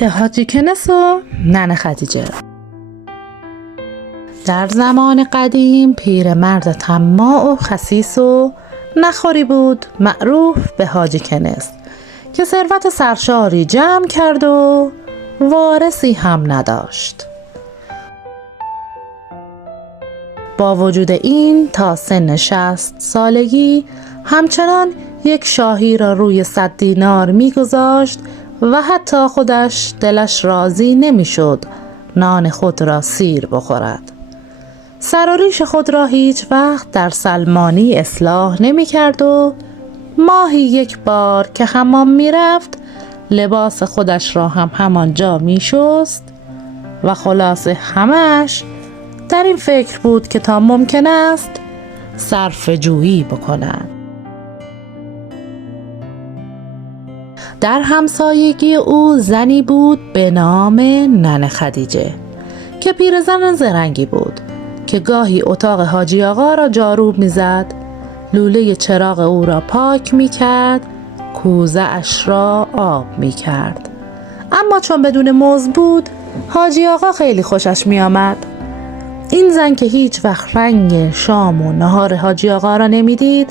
روایت حاجی کنس و ننه خدیجه. در زمان قدیم پیرمرد طماع و خسیس و نخوری بود معروف به حاجی کنس که ثروت سرشاری جمع کرد و وارثی هم نداشت. با وجود این تا سن 60 سالگی همچنان یک شاهی را روی 100 دینار می‌گذاشت و حتی خودش دلش راضی نمی‌شد نان خود را سیر بخورد. سر و ریش خود را هیچ وقت در سلمانی اصلاح نمی‌کرد و ماهی یک بار که حمام می‌رفت لباس خودش را هم همانجا می‌شست و خلاصه همش در این فکر بود که تا ممکن است صرفه جویی بکند. در همسایگی او زنی بود به نام ننه خدیجه که پیرزن زرنگی بود که گاهی اتاق حاجی آقا را جارو می‌زد، لوله چراغ او را پاک می‌کرد، کوزه اش را آب می‌کرد. اما چون بدون مزد بود حاجی آقا خیلی خوشش می‌آمد. این زن که هیچ وقت رنگ شام و نهار حاجی آقا را نمی‌دید،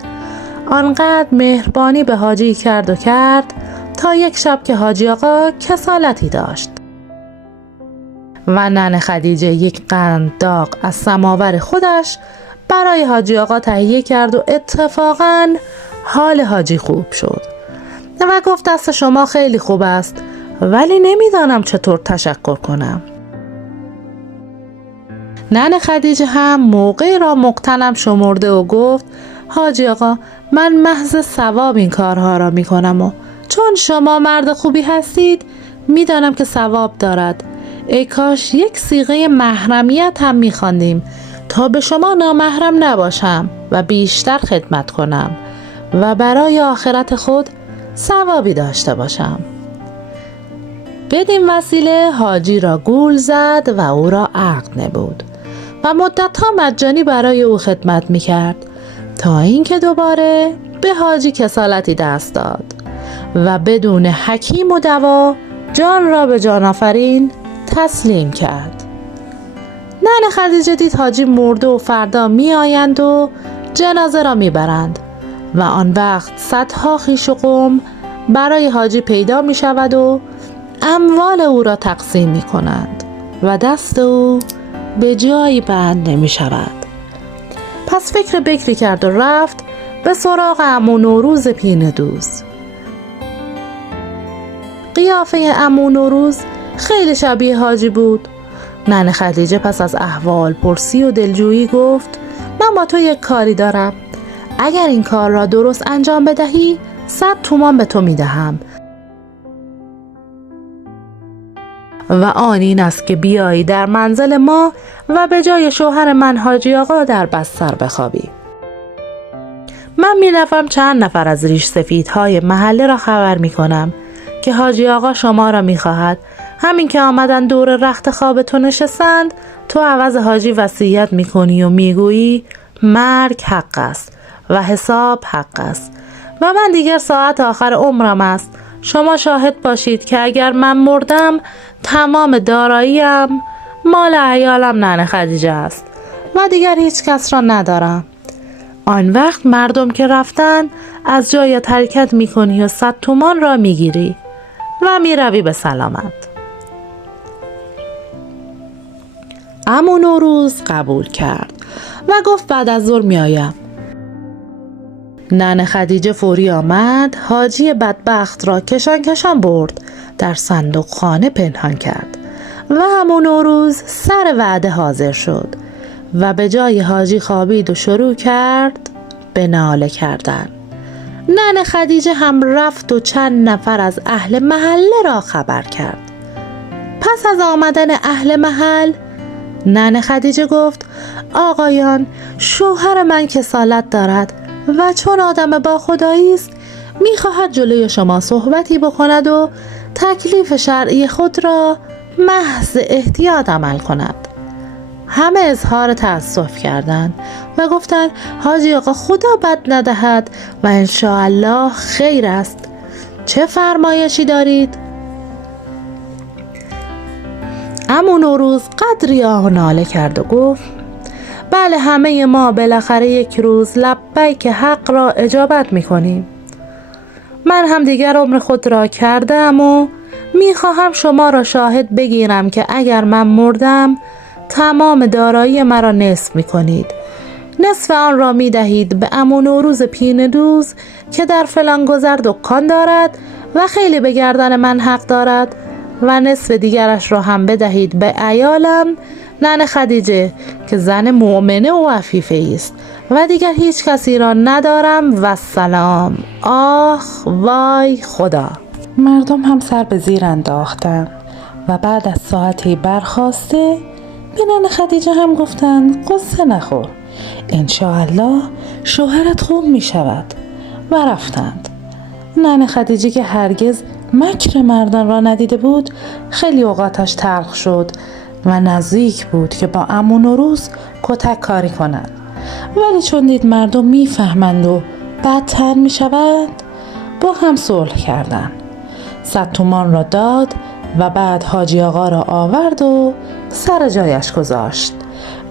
آنقدر مهربانی به حاجی کرد تا یک شب که حاجی آقا کسالتی داشت و ننه خدیجه یک قند داغ از سماور خودش برای حاجی آقا تهیه کرد و اتفاقاً حال حاجی خوب شد و گفت دست شما خیلی خوب است ولی نمیدانم چطور تشکر کنم. ننه خدیجه هم موقعی را مغتنم شمرده و گفت حاجی آقا من محض ثواب این کارها را میکنم و چون شما مرد خوبی هستید میدانم که ثواب دارد. ای کاش یک صیغه محرمیت هم میخواندیم تا به شما نامحرم نباشم و بیشتر خدمت کنم و برای آخرت خود ثوابی داشته باشم. بدین وسیله حاجی را گول زد و او را عقد نبود و مدت‌ها مجانی برای او خدمت میکرد تا اینکه دوباره به حاجی کسالتی دست داد و بدون حکیم و دوا جان را به جان آفرین تسلیم کرد. ننه خدیجه دید حاجی مرده و فردا می آیند و جنازه را می برند و آن وقت صدها خویش و قوم برای حاجی پیدا می شود و اموال او را تقسیم می کنند و دست او به جایی بند نمی شود. پس فکر بکری کرد و رفت به سراغ عمو نوروز پینه دوز. قیافه عمو نوروز خیلی شبیه حاجی بود. ننه خدیجه پس از احوال پرسی و دلجویی گفت من با تو یک کاری دارم. اگر این کار را درست انجام بدهی 100 تومان به تو میدهم و آن این است که بیایی در منزل ما و به جای شوهر من حاجی آقا در بستر بخوابی. من می روم چند نفر از ریش سفیدهای محله را خبر می کنم که حاجی آقا شما را می خواهد. همین که آمدن دور رخت خواب تو نشستند تو عوض حاجی وصیت می کنی و می گویی مرگ حق است و حساب حق است و من دیگر ساعت آخر عمرم است. شما شاهد باشید که اگر من مردم تمام داراییم مال عیالم ننه خدیجه است و دیگر هیچ کس را ندارم. آن وقت مردم که رفتن از جایت حرکت میکنی و 100 تومان را میگیری و میروی به سلامت. عمو نوروز قبول کرد و گفت بعد از ظهر میآیم. ننه خدیجه فوری آمد، حاجی بدبخت را کشان برد در صندوق خانه پنهان کرد و عمو نوروز سر وعده حاضر شد و به جای حاجی خوابید و شروع کرد به ناله کردن. ننه خدیجه هم رفت و چند نفر از اهل محله را خبر کرد. پس از آمدن اهل محل ننه خدیجه گفت آقایان شوهر من کسالت دارد و چون آدم با خدایی است میخواهد جلوی شما صحبتی بکند و تکلیف شرعی خود را محض احتیاط عمل کند. همه اظهار تأسف کردند و گفتند حاجی آقا خدا بد ندهد و انشاءالله خیر است. چه فرمایشی دارید؟ عمو نوروز قدری آه و ناله کرد و گفت بله همه ما بالاخره یک روز لبیک حق را اجابت میکنیم. من هم دیگر عمر خود را کردم و میخواهم شما را شاهد بگیرم که اگر من مردم تمام دارایی مرا نصف میکنید. نصف آن را میدهید به عمو نوروز پینه دوز که در فلان گذر دکان دارد و خیلی به گردن من حق دارد و نصف دیگرش را هم بدهید به عیالم ننه خدیجه که زن مؤمنه و عفیفه است و دیگر هیچ کسی را ندارم و سلام. آخ وای خدا. مردم هم سر به زیر انداختند و بعد از ساعتی برخاسته به ننه خدیجه هم گفتند قصه نخور، انشاءالله شوهرت خوب می شود و رفتند. ننه خدیجه که هرگز مکر مردان را ندیده بود خیلی اوقاتش تلخ شد و نزدیک بود که با عمو نوروز کتک کاری کند، ولی چون دید مردم میفهمند و بدتر می شود با هم صلح کردند. 100 تومان را داد و بعد حاجی آقا را آورد و سر جایش گذاشت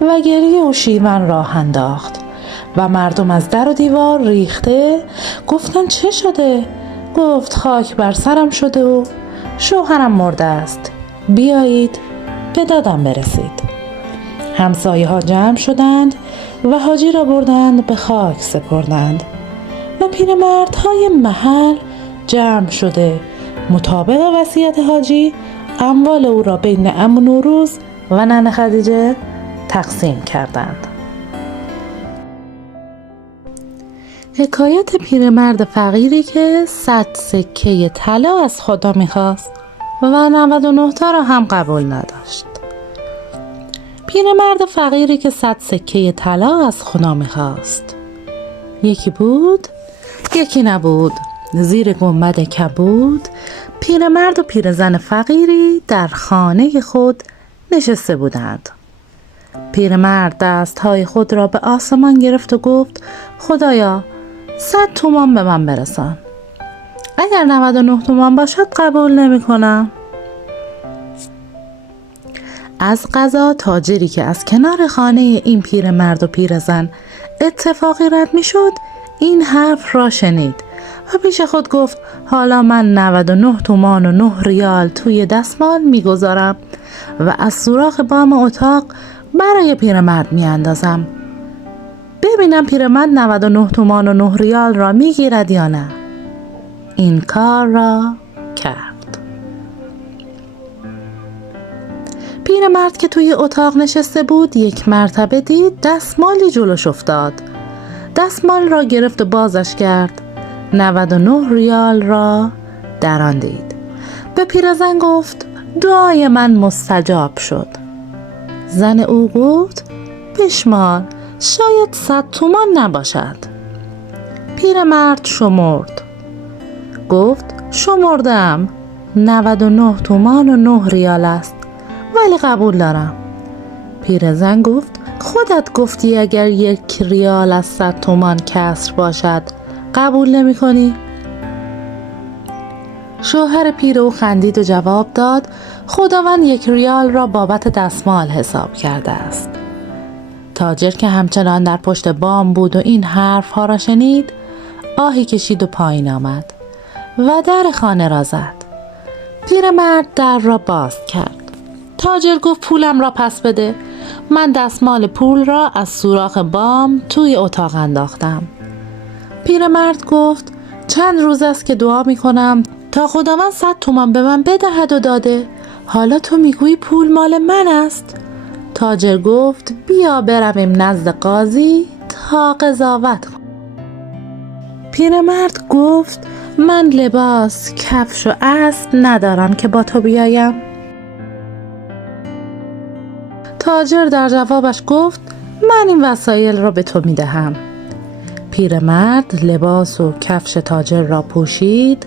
و گریه و شیون راه انداخت و مردم از در و دیوار ریخته گفتن چه شده؟ گفت خاک بر سرم شده و شوهرم مرده است، بیایید به دادم برسید. همسایه ها جمع شدند و حاجی را بردند به خاک سپردند و پیرمردهای محل جمع شده مطابق وصیت حاجی اموال او را بین عمو نوروز و ننه خدیجه تقسیم کردند. حکایت پیرمرد فقیری که 100 سکه طلا از خدا میخواست و 99 تا را هم قبول نداشت. پیرمرد فقیری که 100 سکه طلا از خدا میخواست. یکی بود یکی نبود. زیر گنبد کبود پیرمرد و پیرزن فقیری در خانه خود نشسته بودند. پیرمرد دستهای خود را به آسمان گرفت و گفت خدایا 100 تومان به من برسان. اگر 99 تومان باشد قبول نمی کنم. از قضا تاجری که از کنار خانه این پیرمرد و پیرزن اتفاقی رد می شد این حرف را شنید و پیش خود گفت حالا من 99 تومان و 9 ریال توی دستمال می گذارم و از سوراخ بام اتاق برای پیرمرد می اندازم. ببینم پیرمرد 99 تومان و 9 ریال را می گیرد یا نه. این کار را کرد. پیرمرد که توی اتاق نشسته بود یک مرتبه دید دستمالی جلوش افتاد. دستمال را گرفت و بازش کرد. 99 ریال را در آن دید. به پیرزن گفت دعای من مستجاب شد. زن او گفت بشمار شاید 100 تومان نباشد. پیرمرد شمرد. گفت شمردم 99 تومان و 9 ریال است ولی قبول دارم. پیرزن گفت خودت گفتی اگر 1 ریال از 100 تومان کسر باشد قبول نمی کنی؟ شوهر پیر او خندید و جواب داد خداوند 1 ریال را بابت دستمال حساب کرده است. تاجر که همچنان در پشت بام بود و این حرف ها را شنید آهی کشید و پایین آمد و در خانه را زد. پیرمرد در را باز کرد. تاجر گفت پولم را پس بده. من دستمال پول را از سوراخ بام توی اتاق انداختم. پیرمرد گفت چند روز است که دعا می کنم تا خداوند 100 تومان به من بدهد و داده. حالا تو میگویی پول مال من است. تاجر گفت بیا برویم نزد قاضی تا قضاوت کن. پیرمرد گفت من لباس، کفش و اسب ندارم که با تو بیایم. تاجر در جوابش گفت من این وسایل را به تو میدهم. پیرمرد لباس و کفش تاجر را پوشید،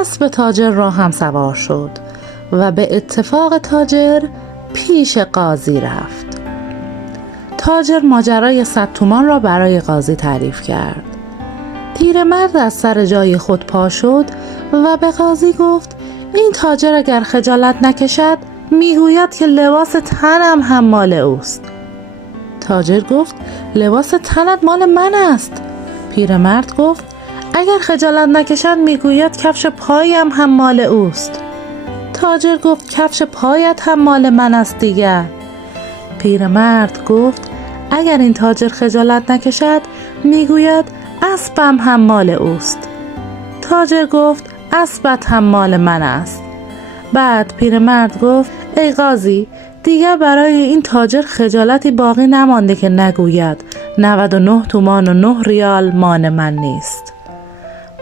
اسب تاجر را هم سوار شد و به اتفاق تاجر پیش قاضی رفت. تاجر ماجرای 100 تومان را برای قاضی تعریف کرد. پیرمرد از سر جای خود پا شد و به قاضی گفت این تاجر اگر خجالت نکشد میگوید که لباس تنم هم مال اوست. تاجر گفت لباس تنت مال من است. پیرمرد گفت اگر خجالت نکشد میگوید کفش پایم هم مال اوست. تاجر گفت کفش پایت هم مال من است دیگر. پیرمرد گفت اگر این تاجر خجالت نکشد میگوید اسبم هم مال اوست. تاجر گفت اسبت هم مال من است. بعد پیرمرد گفت ای قاضی، دیگر برای این تاجر خجالتی باقی نمانده که نگوید 99 تومان و 9 ریال مال من نیست.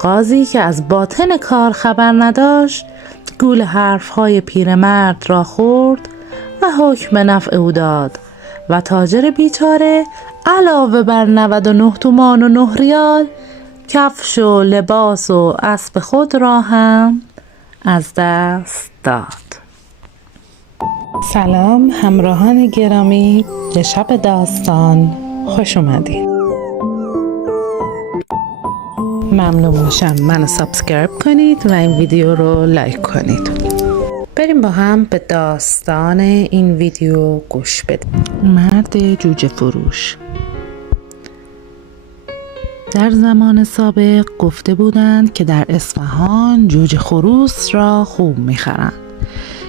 قاضی که از باطن کار خبر نداشت گول حرفهای پیرمرد را خورد و حکم نفع او داد و تاجر بیچاره علاوه بر 99 تومان و 9 ریال کفش و لباس و اسب خود را هم از دست داد. سلام همراهان گرامی، به شب داستان خوش اومدین. ممنون میشم منو سابسکرایب کنید و این ویدیو رو لایک کنید. بریم با هم به داستان این ویدیو گوش بدیم. مرد جوجه فروش. در زمان سابق گفته بودند که در اصفهان جوجه خروس را خوب میخرند.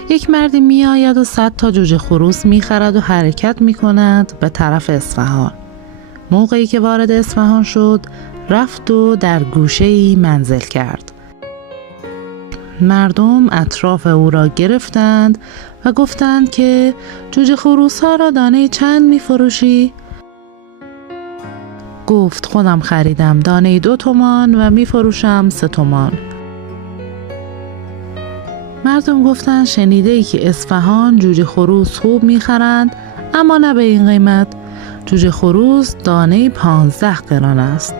یک مردی می آید و 100 تا جوجه خروس می خرد و حرکت می کند به طرف اصفهان. موقعی که وارد اصفهان شد رفت و در گوشه‌ای منزل کرد. مردم اطراف او را گرفتند و گفتند که جوجه خروس ها را دانه چند می فروشی؟ گفت خودم خریدم دانه 2 تومان و می فروشم 3 تومان. مردم گفتند شنیده ای که اصفهان جوجه خروس خوب می خرند، اما نه به این قیمت. جوجه خروس دانه 15 قران است.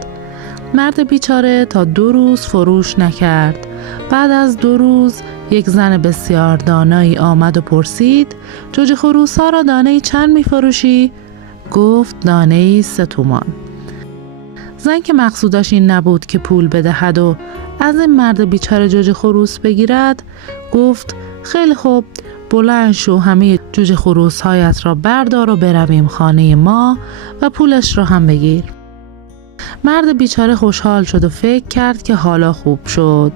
مرد بیچاره تا 2 روز فروش نکرد. بعد از 2 روز یک زن بسیار دانایی آمد و پرسید جوجه خروس ها را دانه چند می فروشی؟ گفت دانه 3 تومان. زن که مقصودش این نبود که پول بدهد و از این مرد بیچاره جوجه خروس بگیرد گفت خیلی خوب، بلند شو، همه جوجه خروس هایت را بردار و برویم خانه ما و پولش را هم بگیر. مرد بیچاره خوشحال شد و فکر کرد که حالا خوب شد.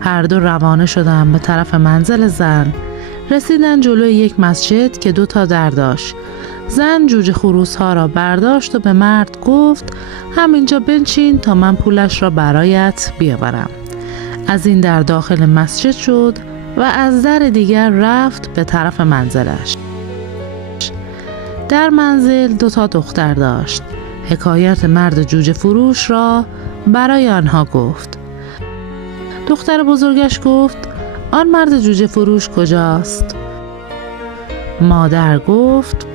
هر دو روانه شدند به طرف منزل زن. رسیدن جلوی یک مسجد که 2 تا در داشت. زن جوجه خروس ها را برداشت و به مرد گفت همینجا بنشین تا من پولش را برایت بیاورم. از این در داخل مسجد شد و از در دیگر رفت به طرف منزلش. در منزل 2 تا دختر داشت. حکایت مرد جوجه فروش را برای آنها گفت. دختر بزرگش گفت آن مرد جوجه فروش کجاست؟ مادر گفت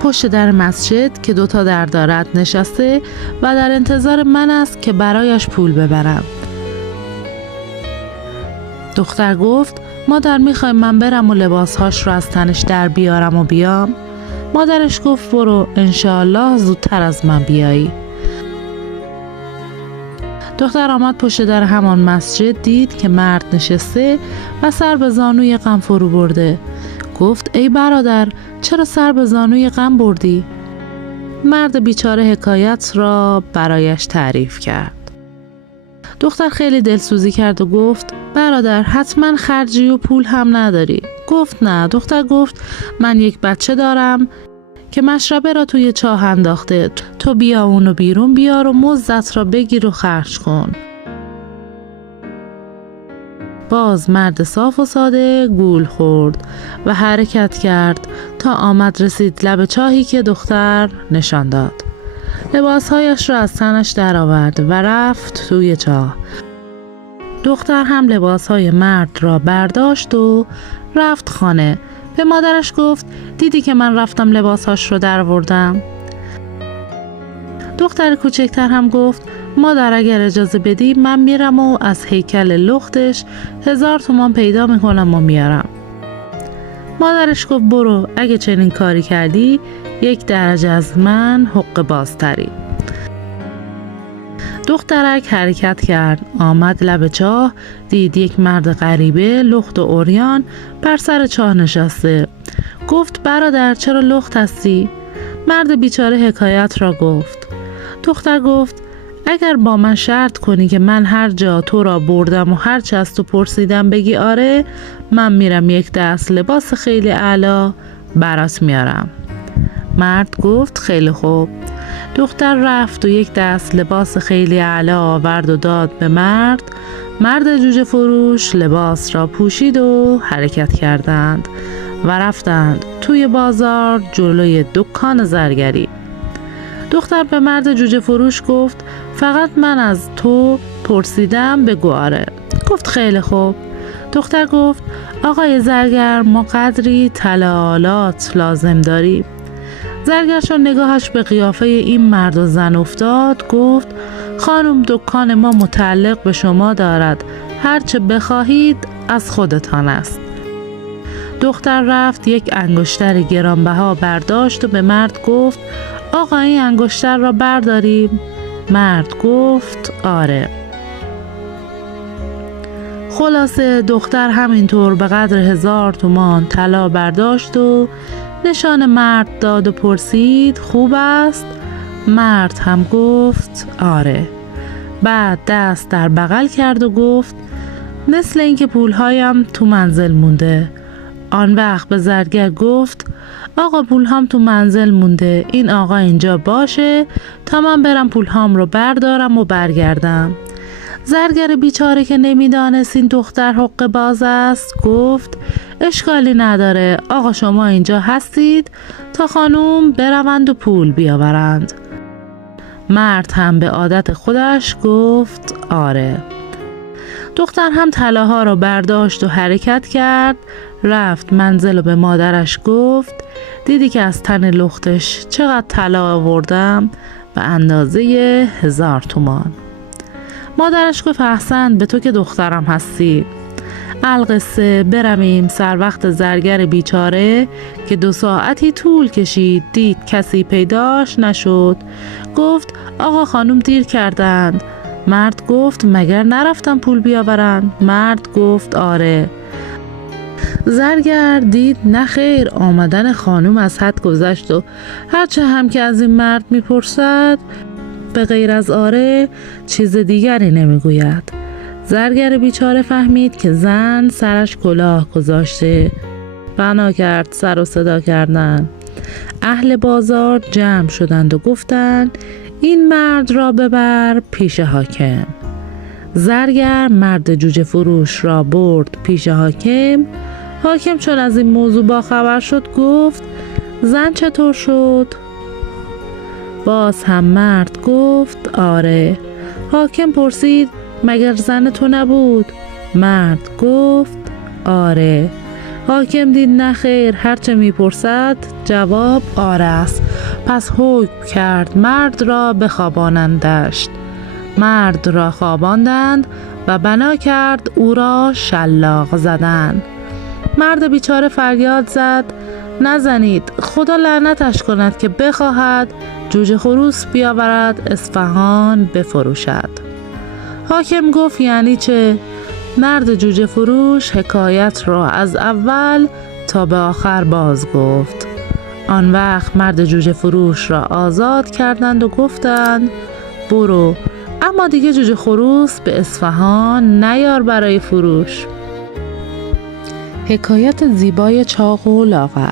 پشت در مسجد که 2 تا در دارد نشسته و در انتظار من است که برایش پول ببرم. دختر گفت مادر میخوای من برم و لباسهاش رو از تنش در بیارم و بیام؟ مادرش گفت برو، انشاءالله زودتر از من بیایی. دختر آمد پشت در همان مسجد، دید که مرد نشسته و سر به زانوی غم فرو برده. گفت ای برادر، چرا سر به زانوی غم بردی؟ مرد بیچاره حکایت را برایش تعریف کرد. دختر خیلی دلسوزی کرد و گفت برادر حتما خرجی و پول هم نداری. گفت نه. دختر گفت من یک بچه دارم که مشربه را توی چاه انداخته، تو بیا اونو بیرون بیار و مزدت را بگیر و خرج کن. باز مرد صاف و ساده گول خورد و حرکت کرد تا آمد رسید لب چاهی که دختر نشان داد. لباسهایش را از تنش در آورد و رفت توی چاه. دختر هم لباسهای مرد را برداشت و رفت خانه. به مادرش گفت دیدی که من رفتم لباسهاش رو در آوردم؟ دختر کوچکتر هم گفت مادر اگر اجازه بدی من میرم و از هیکل لختش 1000 تومان پیدا میکنم و میارم. مادرش گفت برو، اگه چنین کاری کردی 1 درجه از من حق بازتری. دخترک حرکت کرد، آمد لب چاه، دید یک مرد غریبه لخت و عریان بر سر چاه نشسته. گفت برادر چرا لخت هستی؟ مرد بیچاره حکایت را گفت. دختر گفت اگر با من شرط کنی که من هر جا تو را بردم و هر چه از تو پرسیدم بگی آره، من میرم یک دست لباس خیلی اعلی برات میارم. مرد گفت خیلی خوب. دختر رفت و یک دست لباس خیلی اعلی آورد و داد به مرد. مرد جوجه فروش لباس را پوشید و حرکت کردند و رفتند توی بازار جلوی دکان زرگری. دختر به مرد جوجه فروش گفت فقط من از تو پرسیدم بگو آره. گفت خیلی خوب. دختر گفت آقای زرگر ما قدری طلالات لازم داریم. زرگر چون نگاهش به قیافه این مرد و زن افتاد گفت خانم دکان ما متعلق به شما دارد، هرچه بخواهید از خودتان است. دختر رفت یک انگشتر گرانبها برداشت و به مرد گفت آقا این انگشتر را برداریم؟ مرد گفت آره. خلاصه دختر همینطور به قدر 1000 تومان طلا برداشت و نشان مرد داد و پرسید خوب است؟ مرد هم گفت آره. بعد دست در بغل کرد و گفت مثل اینکه پولهایم تو منزل مونده. آن وقت به زرگر گفت آقا پولهام تو منزل مونده، این آقا اینجا باشه تا من برم پولهام رو بردارم و برگردم. زرگر بیچاره که نمیدانست این دختر حقه باز است گفت اشکالی نداره، آقا شما اینجا هستید تا خانوم بروند و پول بیاورند. مرد هم به عادت خودش گفت آره. دختر هم طلاها رو برداشت و حرکت کرد، رفت منزل و به مادرش گفت دیدی که از تن لختش چقدر طلا آوردم؟ به اندازه 1000 تومان. مادرش گفت احسنت به تو که دخترم هستی. القصه برویم سر وقت زرگر بیچاره که 2 ساعتی طول کشید، دید کسی پیداش نشد. گفت آقا خانم دیر کردند. مرد گفت مگر نرفتم پول بیاورند؟ مرد گفت آره. زرگر دید نه خیر، آمدن خانم از حد گذشت و هرچه هم که از این مرد میپرسد به غیر از آره چیز دیگری نمیگوید. زرگر بیچاره فهمید که زن سرش کلاه گذاشته. بنا کرد سر و صدا کردن. اهل بازار جمع شدند و گفتند این مرد را ببر پیش حاکم. زرگر مرد جوجه فروش را برد پیش حاکم. حاکم چون از این موضوع باخبر شد گفت زن چطور شد؟ باز هم مرد گفت آره. حاکم پرسید مگر زن تو نبود؟ مرد گفت آره. حاکم دید نه خیر، هرچه میپرسد جواب آره است. پس حکم کرد مرد را بخوابانندش. مرد را خواباندند و بنا کرد او را شلاق زدند. مرد بیچاره فریاد زد نزنید، خدا لعنتش کند که بخواهد جوجه خروس بیاورد اصفهان بفروشد. حاکم گفت یعنی چه؟ مرد جوجه فروش حکایت را از اول تا به آخر باز گفت. آن وقت مرد جوجه فروش را آزاد کردند و گفتند برو، اما دیگه جوجه خروس به اصفهان نیار برای فروش. حکایت زیبای چاق و لاغر.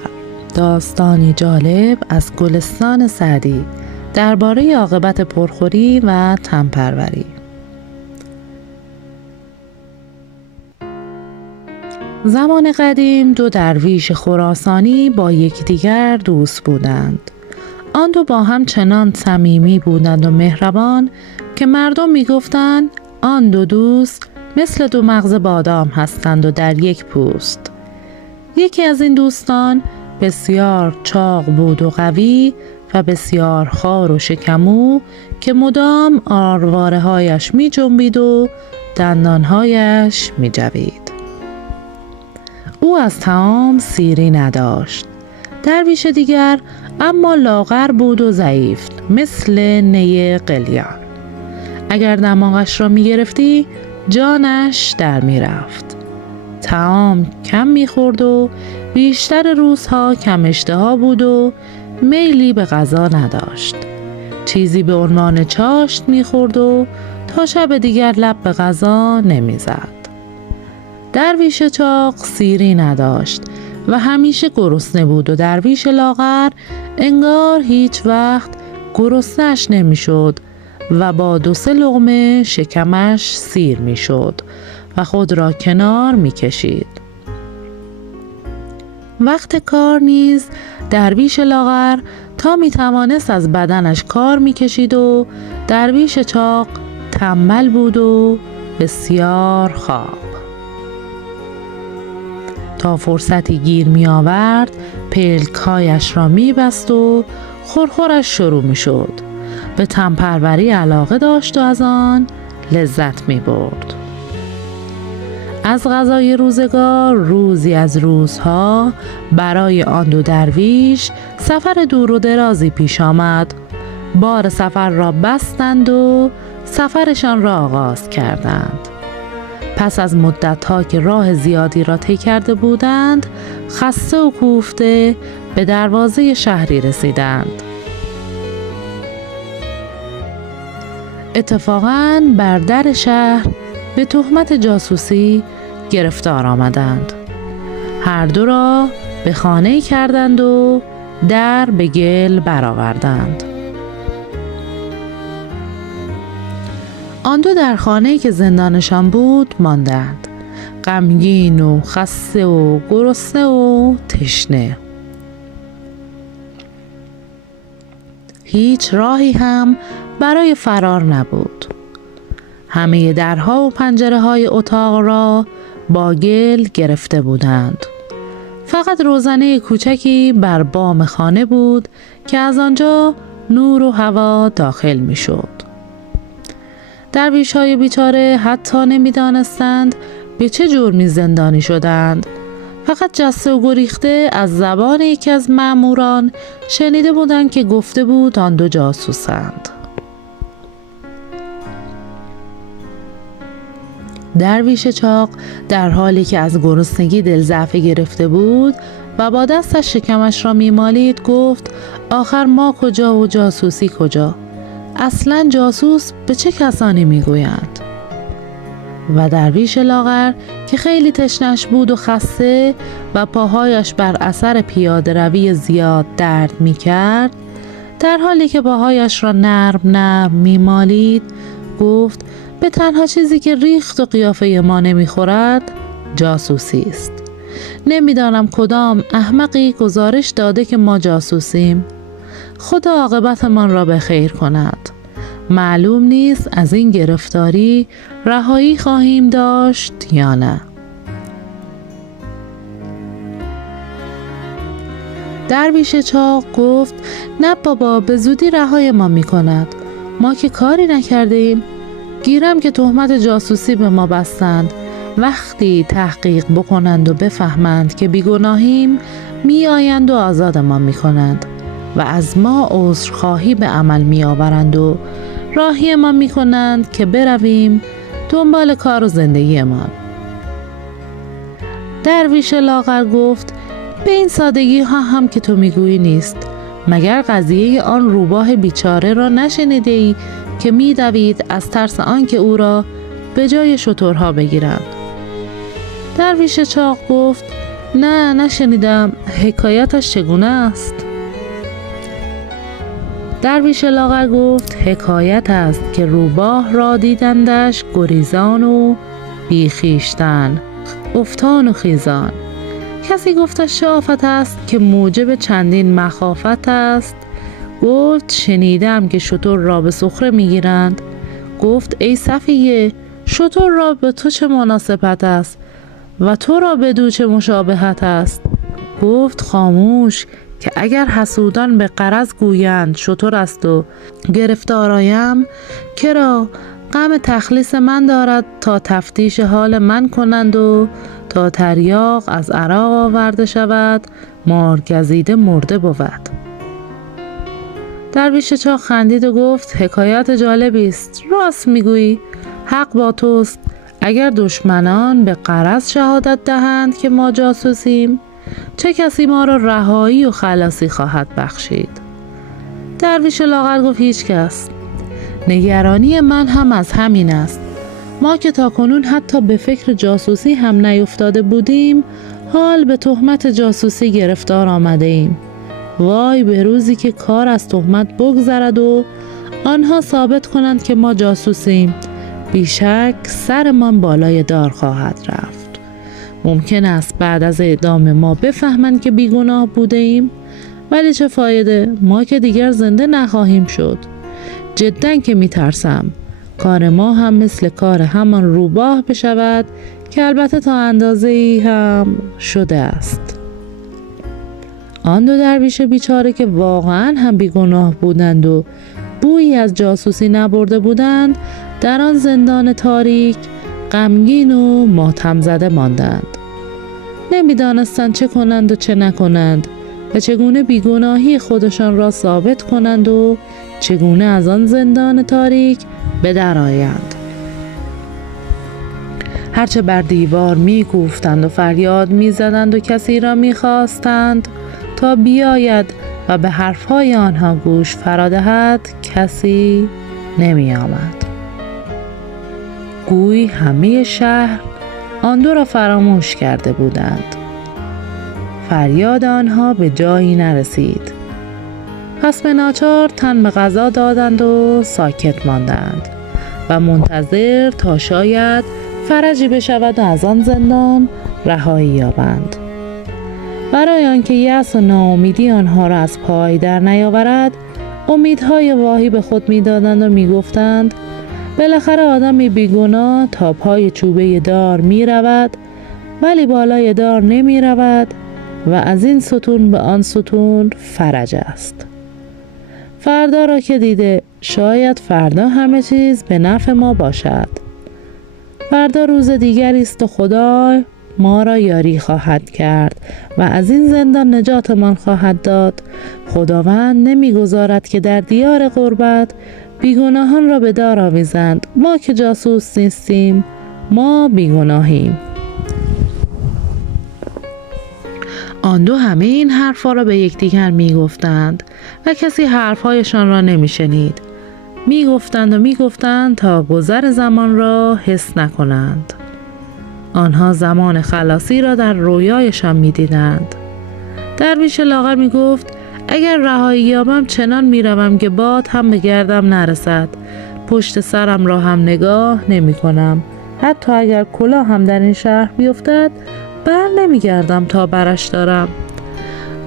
داستانی جالب از گلستان سعدی درباره عاقبت پرخوری و تنپروری. زمان قدیم 2 درویش خراسانی با یکدیگر دوست بودند. آن دو با هم چنان صمیمی بودند و مهربان که مردم میگفتند آن 2 دوست مثل 2 مغز بادام هستند و در یک پوست. یکی از این دوستان بسیار چاق بود و قوی و بسیار خوار و شکمو که مدام آرواره هایش می جنبید و دندانهایش می جوید. او از طعام سیری نداشت. درویش دیگر اما لاغر بود و ضعیف مثل نی قلیان. اگر دماغش را می گرفتی جانش در می رفت. طعام کم می خورد و بیشتر روزها کم اشتها بود و میلی به غذا نداشت. چیزی به عنوان چاشت می خورد و تا شب دیگر لب به غذا نمی زد. درویش چاق سیری نداشت و همیشه گرسنه بود و درویش لاغر انگار هیچ وقت گرسنه‌اش نمی‌شد و با 2-3 لقمه شکمش سیر می‌شد و خود را کنار می‌کشید. وقت کار نیز درویش لاغر تا می‌توانست از بدنش کار می‌کشید و درویش چاق تنبل بود و بسیار خواب. تا فرصتی گیر می آورد پلک‌هایش را می بست و خورخورش شروع می شد. به تن‌پروری علاقه داشت و از آن لذت می برد. از غذای روزگار روزی از روزها برای آن دو درویش سفر دور و درازی پیش آمد. بار سفر را بستند و سفرشان را آغاز کردند. پس از مدت‌ها که راه زیادی را طی کرده بودند، خسته و کوفته به دروازه شهری رسیدند. اتفاقاً بر در شهر به تهمت جاسوسی گرفتار آمدند. هر دو را به خانه‌ای کردند و در به گل برآوردند. آن دو در خانه‌ای که زندانشان بود ماندند، غمگین و خسته و گرسنه و تشنه. هیچ راهی هم برای فرار نبود. همه درها و پنجره‌های اتاق را با گل گرفته بودند. فقط روزنه کوچکی بر بام خانه بود که از آنجا نور و هوا داخل می‌شد. درویش‌های بیچاره حتی نمی‌دانستند به چه جرمی زندانی شدند. فقط جسته و گریخته از زبان یکی از مأموران شنیده بودند که گفته بود آن دو جاسوسند. درویش چاق در حالی که از گرسنگی دلضعفی گرفته بود و با دستش شکمش را می‌مالید گفت: آخر ما کجا و جاسوسی کجا؟ اصلاً جاسوس به چه کسانی میگویند؟ و درویش لاغر که خیلی تشنش بود و خسته و پاهایش بر اثر پیاده روی زیاد درد میکرد، در حالی که پاهایش را نرم نرم میمالید گفت: به تنها چیزی که ریخت و قیافه ما نمیخورد جاسوسی است. نمیدانم کدام احمقی گزارش داده که ما جاسوسیم. خدا عاقبتمان را به خیر کند. معلوم نیست از این گرفتاری رهایی خواهیم داشت یا نه. درویش چاق گفت: نه بابا، به زودی رهای ما می کند. ما که کاری نکردیم. گیرم که تهمت جاسوسی به ما بستند. وقتی تحقیق بکنند و بفهمند که بیگناهیم می آیند و آزاد ما می کنند و از ما عذرخواهی به عمل می آورند و راهی ما می کنند که برویم دنبال کار و زندگیمان. درویش لاغر گفت: به این سادگی ها هم که تو میگویی نیست. مگر قضیه آن روباه بیچاره را نشنیده ای که میدوید از ترس آن که او را به جای شترها بگیرند؟ درویش چاق گفت: نه، نشنیدم. حکایتش چگونه است؟ درویش لاغر گفت: حکایت است که روباه را دیدندش گریزان و بیخیشتن، افتان و خیزان. کسی گفتش چه آفت است که موجب چندین مخافت است؟ گفت: شنیدم که شتر را به سخره میگیرند. گفت: ای صفیه، شتر را به تو چه مناسبت است و تو را بدو چه مشابهت است؟ گفت: خاموش، که اگر حسودان به غرض گویند شتر است و گرفتار آیم، کرا غم تخلیص من دارد تا تفتیش حال من کنند و تا تریاق از عراق آورده شود مار گزیده مرده بود. درویش چاق خندید و گفت حکایت جالبی است. راست میگویی، حق با توست. اگر دشمنان به غرض شهادت دهند که ما جاسوسیم، چه کسی ما را رهایی و خلاصی خواهد بخشید؟ درویش لاغر گفت هیچ کس. نگرانی من هم از همین است. ما که تاکنون حتی به فکر جاسوسی هم نیفتاده بودیم، حال به تهمت جاسوسی گرفتار آمده ایم. وای به روزی که کار از تهمت بگذرد و آنها ثابت کنند که ما جاسوسیم. بیشک سرمان بالای دار خواهد رفت. ممکن است بعد از اعدام ما بفهمند که بیگناه بوده ایم، ولی چه فایده؟ ما که دیگر زنده نخواهیم شد. جداً که میترسم کار ما هم مثل کار همان روباه بشود که البته تا اندازه‌ای هم شده است. آن دو درویش بیچاره که واقعاً هم بیگناه بودند و بویی از جاسوسی نبرده بودند، در آن زندان تاریک غمگین و ماتم زده ماندند. نمیدانستند چه کنند و چه نکنند و چگونه بیگناهی خودشان را ثابت کنند و چگونه از آن زندان تاریک به در آیند. هرچه بر دیوار می‌کوفتند و فریاد می‌زدند و کسی را می‌خواستند تا بیاید و به حرفهای آنها گوش فرا دهد، کسی نمی‌آمد. گویی همه شهر آن دو را فراموش کرده بودند. فریاد آنها به جایی نرسید. پس به ناچار تن به قضا دادند و ساکت ماندند و منتظر تا شاید فرجی بشود و از آن زندان رهایی یابند. برای آنکه یأس و ناامیدی آنها را از پای در نیاورد، امیدهای واهی به خود می‌دادند و می‌گفتند بالاخره آدمی بیگناه تا پای چوبه دار می‌رود، ولی بالای دار نمی‌رود و از این ستون به آن ستون فرج است. فردا را که دیده، شاید فردا همه چیز به نفع ما باشد. فردا روز دیگری است و خدا ما را یاری خواهد کرد و از این زندان نجاتمان خواهد داد. خداوند نمیگذارد که در دیار غربت بیگناهان را به دار آویزند. ما که جاسوس نیستیم، ما بیگناهیم. آن دو همه این حرفا را به یکدیگر میگفتند و کسی حرفهایشان را نمیشنید. میگفتند تا گذر زمان را حس نکنند. آنها زمان خلاصی را در رویایشان میدیدند. درویش لاغر میگفت اگر رهایی یابم چنان میروم که باد هم به گردم نرسد. پشت سرم را هم نگاه نمی کنم. حتی اگر کلاه هم در این شهر بیفتد، بر نمیگردم تا برش دارم.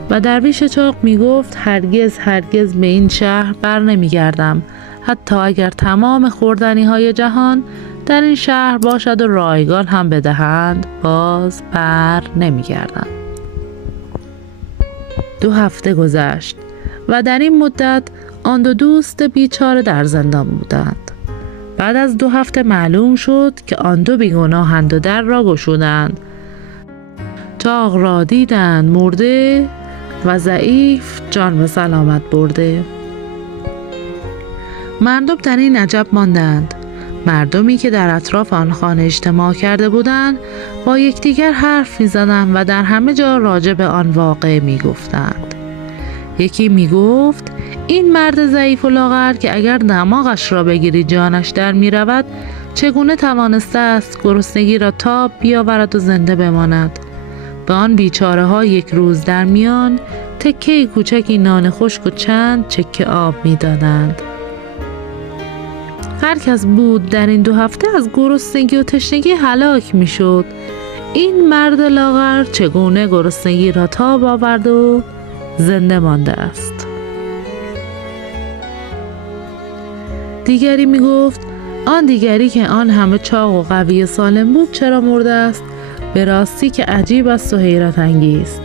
و درویش چاق میگفت هرگز به این شهر بر نمیگردم، حتی اگر تمام خوردنی های جهان در این شهر باشد و رایگان هم بدهند، باز بر نمیگردم. 2 هفته گذشت و در این مدت آن دو دوست بیچاره در زندان بودند. بعد از 2 هفته معلوم شد که آن دو بیگناهند و در را گشودند. چاق را دیدند مرده و ضعیف جان به سلامت برده. مردم در این عجب ماندند. مردمی که در اطراف آن خانه اجتماع کرده بودند با یکدیگر حرف می‌زدند و در همه جا راجع به آن واقعه می‌گفتند. یکی می‌گفت این مرد ضعیف و لاغر که اگر دماغش را بگیری جانش در می‌رود، چگونه توانسته است گرسنگی را تاب بیاورد و زنده بماند؟ به آن بیچاره ها یک روز در میان تکه کوچکی نان خشک و چند چکه آب می‌دادند. هر کس بود در این 2 هفته از گرسنگی و تشنگی هلاک میشد. این مرد لاغر چگونه گرسنگی را تاب آورد و زنده مانده است؟ دیگری میگفت آن دیگری که آن همه چاق و قوی سالم بود چرا مرده است؟ به راستی که عجیب است و حیرت انگیز.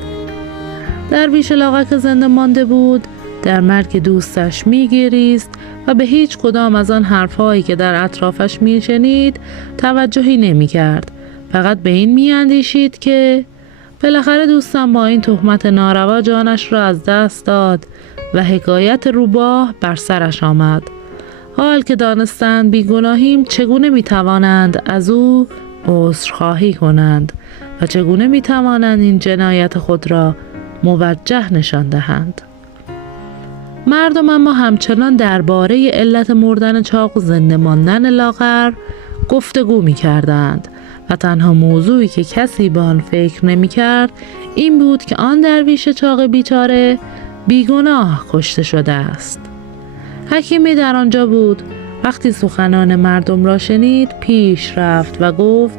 درویش لاغر که زنده مانده بود در مرگ دوستش میگریست و به هیچ کدام از آن حرفهایی که در اطرافش میشنید توجهی نمیکرد. فقط به این میاندیشید که بالاخره دوستم با این تهمت ناروا جانش را از دست داد و حکایت روباه بر سرش آمد. حال که دانستند بیگناهیم چگونه میتوانند از او عذرخواهی کنند و چگونه میتوانند این جنایت خود را موجه نشان دهند. مردم اما همچنان درباره علت مردن چاق و زنده ماندن لاغر گفتگو می‌کردند و تنها موضوعی که کسی به آن فکر نمی‌کرد این بود که آن درویش چاق بیچاره بیگناه کشته شده است. حکیمی در آنجا بود. وقتی سخنان مردم را شنید پیش رفت و گفت: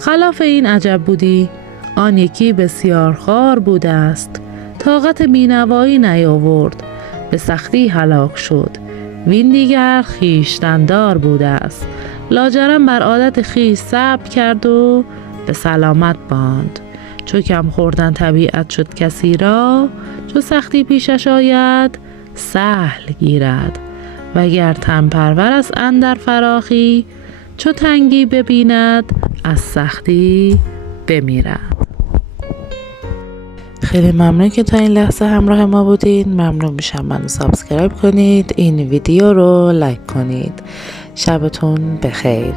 خلاف این عجب بودی، آن یکی بسیار خوار بوده است، طاقت بینوایی نیاورد، به سختی هلاک شد. وین دیگر خویشتندار بوده است، لاجرم بر عادت خویش صبر کرد و به سلامت ماند. چو کم خوردن طبیعت شد کسی را، چو سختی پیشش آید سهل گیرد. وگر تن پرور است اندر فراخی، چو تنگی ببیند از سختی بمیرد. خیلی ممنون که تا این لحظه همراه ما بودین. ممنون میشم منو سابسکرایب کنید، این ویدیو رو لایک کنید. شبتون بخیر.